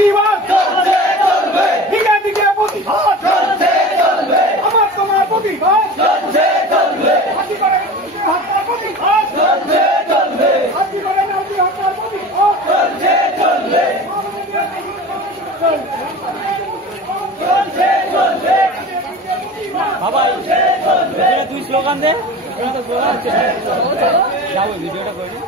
প্রতিবাদ চলছে চলবে, দিকে দিকে প্রতিবাদ চলছে চলবে, আমার তোমার প্রতিবাদ চলছে চলবে, হাতি করে হত্যার প্রতিবাদ চলছে চলবে, হাতি করে নাতি হত্যার প্রতিবাদ চলছে চলবে, চলছে চলবে। বাবা তুই স্লোগান দে, যাবো ভিডিওটা করে।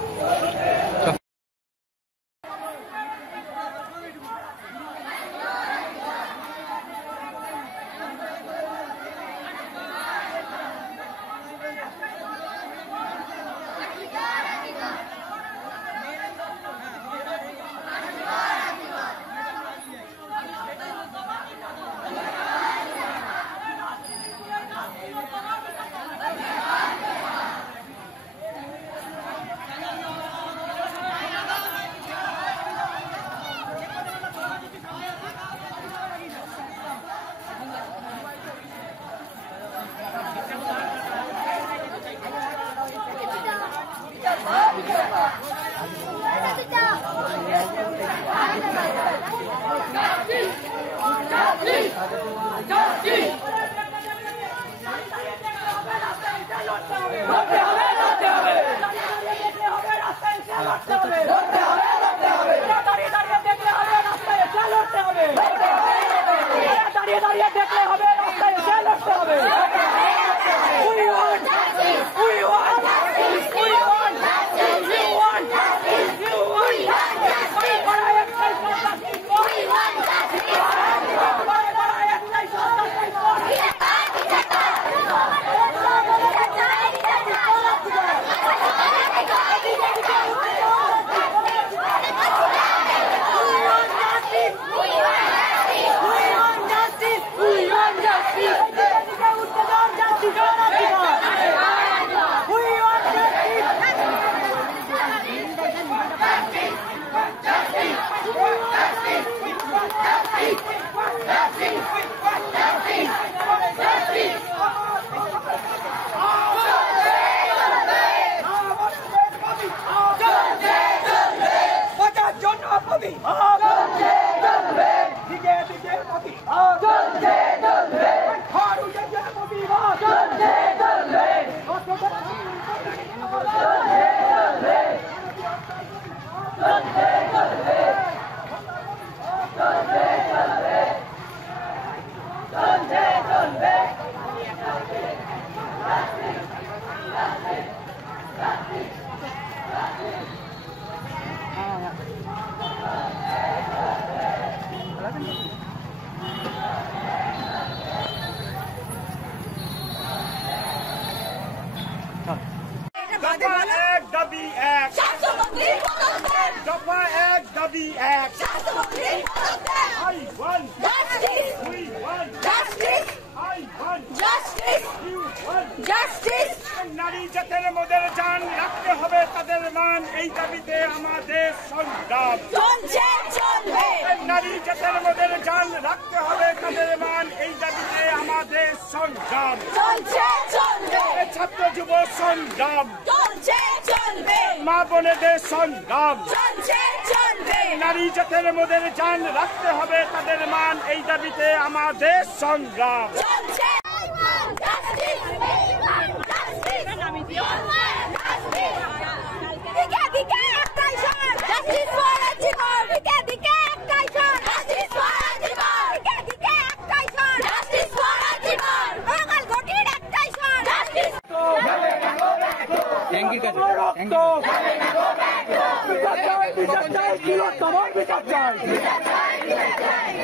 নারী জাতের মোদের জান রাখতে হবে তাদের মান, এই দাবিতে আমাদের সংগ্রাম চলছে চলবে। নারী জাতের মোদের জান রাখতে হবে তাদের মান, এই দাবিতে আমাদের সংগ্রাম চলছে চলবে। ছাত্র যুব সংগ্রাম চলছে চলবে, মা বোনেদের সংগ্রাম চলছে চলবে। নারী জাতের মোদের জান রাখতে হবে তাদের মান, এই দাবিতে আমাদের সংগ্রাম চলছে।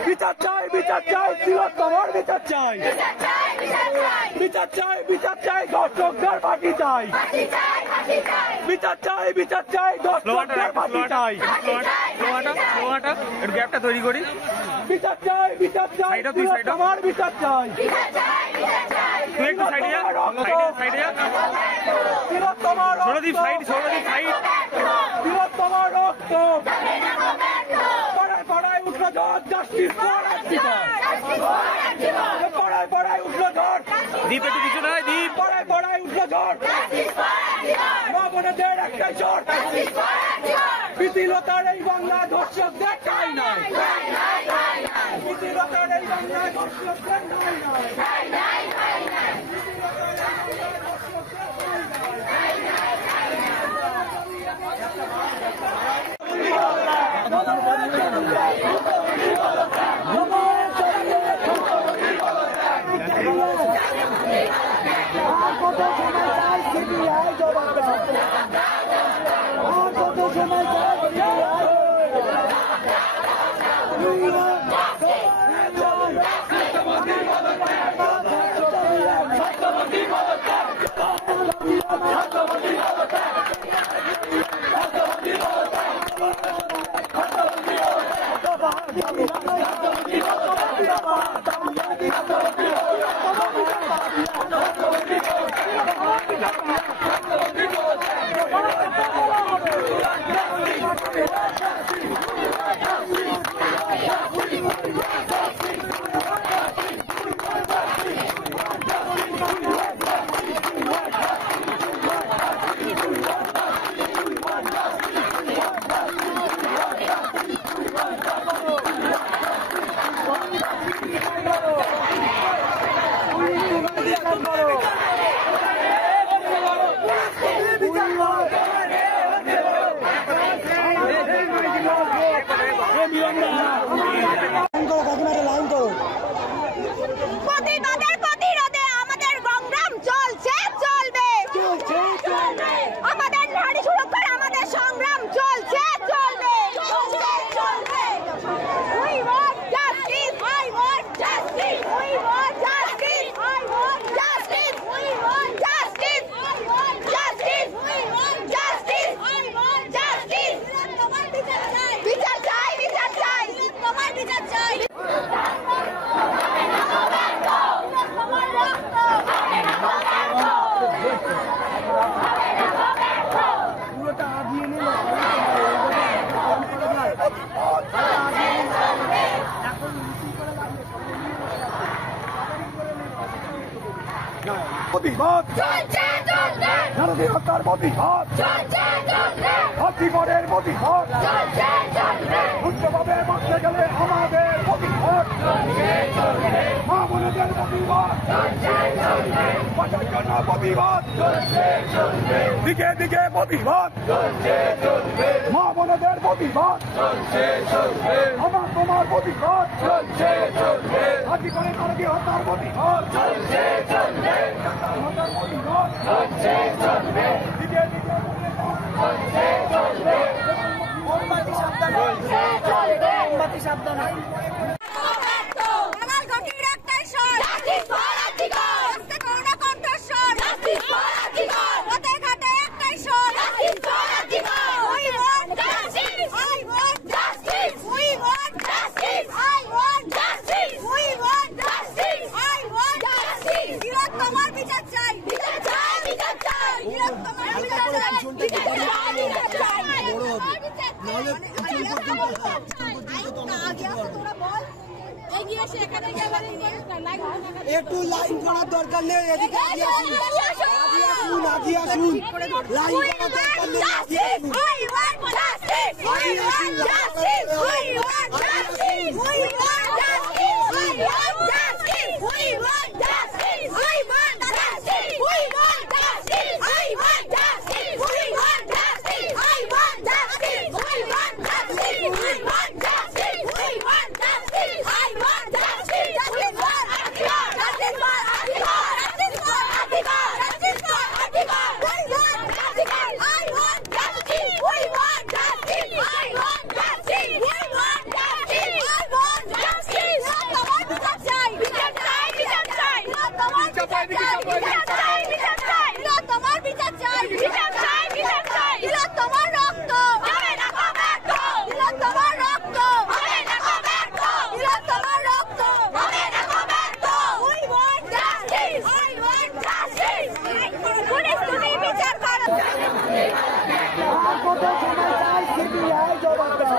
বিচার চাই, বিচার চাই, তিলোত্তমার বিচার চাই, বিচার চাই, বিচার চাই, দর্শকদের পার্টি চাই, বিচার চাই, বিচার চাই, দর্শকদের পার্টি চাই, গ্যাপটা তৈরি করি, বিচার চাই, বিচার চাই, তিলোত্তমার বিচার চাই, তুই একটু সাইডে যা, সাইডে যা, তিলোত্তমার সৌরদীপ সাইড, সৌরদীপ সাইড, তিলোত্তমার রক্ত পড়ায় পড়ায় উঠলো ঝড়, জাস্টিস ফর আর্জিতা, পড়ায় পড়ায় উঠলো ঝড়, দীপ একটু কিছু নয়, দীপ পড়ায় পড়ায় উঠলো ঝড়, মা বোনেদের একটাই ঝড়, তিতিলতার এই বাংলা ধর্ষকদের ঠাঁই নাই, তিতিলতার এই বাংলা ধর্ষকদের ঠাঁই নাই। প্রতিবাদের প্রতিরোধে আমাদের সংগ্রাম চলছে, চলবে। আমাদের নারী সুরক্ষার আমাদের সংগ্রাম চলছে, চলবে। We want justice. I want justice. We want justice. I want justice. We want justice. I want justice. We want justice. I want justice. তোমার বিচার চাই, বিচার চাই, বিচার চাই, তোমার বিচার চাই। প্রতিবাদ নারী হত্যার প্রতিবাদ, হাতিগড়ের প্রতিবাদ, উচ্চভাবে বাঁচতে গেলে আমাদের প্রতিবাদ, মা বোনদের প্রতিবাদ, বাঁচার জন্য প্রতিবাদ, দিকে দিকে প্রতিবাদ, মা বোনদের প্রতিবাদ, আমার তোমার প্রতিবাদ, হাতিগড়ের নারী হত্যার প্রতিবাদ, একটু লাইন করার দরকার নেই, এদিকে আগিয়ে আসুন, আগিয়ে আসুন, লাইন করার দরকার নেই, আগিয়ে আসুন, কত সময় চাই সিবিআই জবাব দাও।